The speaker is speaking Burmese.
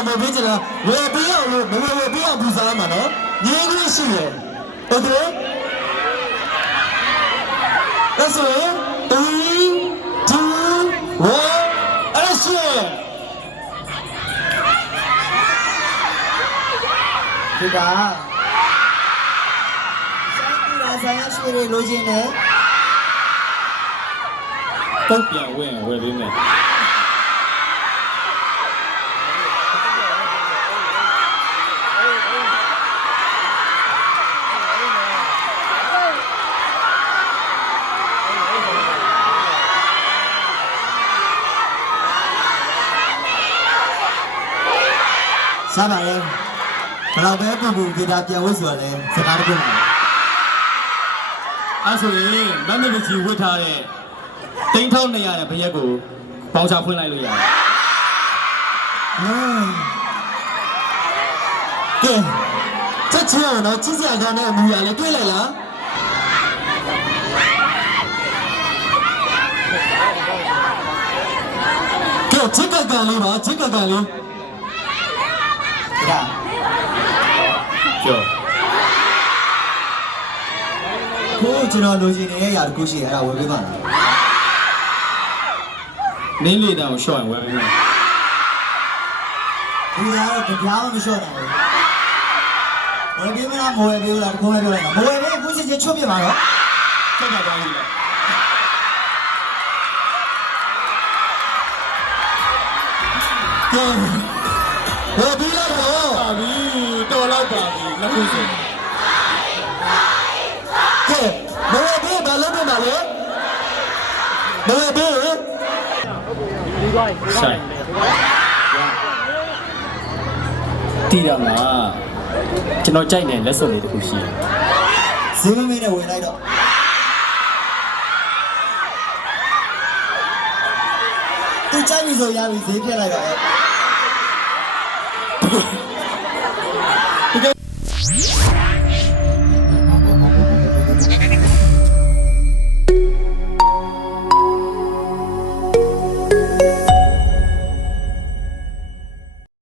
မပေးချင်လားဝယ်ပေးအောင်လို့မဝယ်ဝယ်ပေးအောင်ပူစားရမှာနော်ငင်းခွင့်ရှိရယ်โอเคဒါဆိုရင်3 2 1 action ဒီကဆိုင်ကူလာဆိုင်ရရွှေတွေလိုချင်တယ် ပုတ်ပြန်ဝင်ဝယ်ပေးမယ် စားပါလေဘယ်တော့ပဲပူပူဒေတာပြန်ဝတ်ဆိုရလဲစကားတခုမှာအဲ့ဆိုရင်မမ်မီကြီးဝတ်ထားတဲ့3200ရဲ့ဘရက်ကိုပေါင်ချဖွင့်လိုက်လို့ရတယ်ဟမ်ကဲချက်ချင်းအောင်နော်ကြီးစရာကောင်းတဲ့အမူအရာလေးတွေ့လိုက်လားကဲချစ်ကကန်လေးပါချစ်ကကန်လေး ဒီကကျော်ကိုကျွန်တော်လိုချင်နေတဲ့ຢာတခုရှိတယ်အဲ့ဒါဝယ်ပေးပါလားနင်းလေးတောင်ရှော့ရင်ဝယ်ပေးမယ်ဒီကတော့တရားမှမလျှော့နိုင်ဘူးဝယ်ပေးမလားမဝယ်ပေးဘူးလားတခုပဲပြောလိုက်တာမဝယ်ပေးဘူးချင်းချင်းချုပ်ပြပါတော့ဆက်တာတောင်းကြည့်လိုက်ကဲဝယ်ပြီးလိုက်တော့ ပါပြီတော်တော့ပါပြီလက်ခုစင်ကဲမဝယ်ပြီးဘာလုပ်နေမှာလဲမဝယ်ပြီးဆိုင်တီးရမှာကျွန်တော်ကြိုက်တဲ့လက်စုံလေးတစ်ခုရှိတယ်ဈေးမမင်းနဲ့ဝယ်လိုက်တော့သူကြိုက်ပြီဆိုရပြီဈေးပြက်လိုက်တော့ က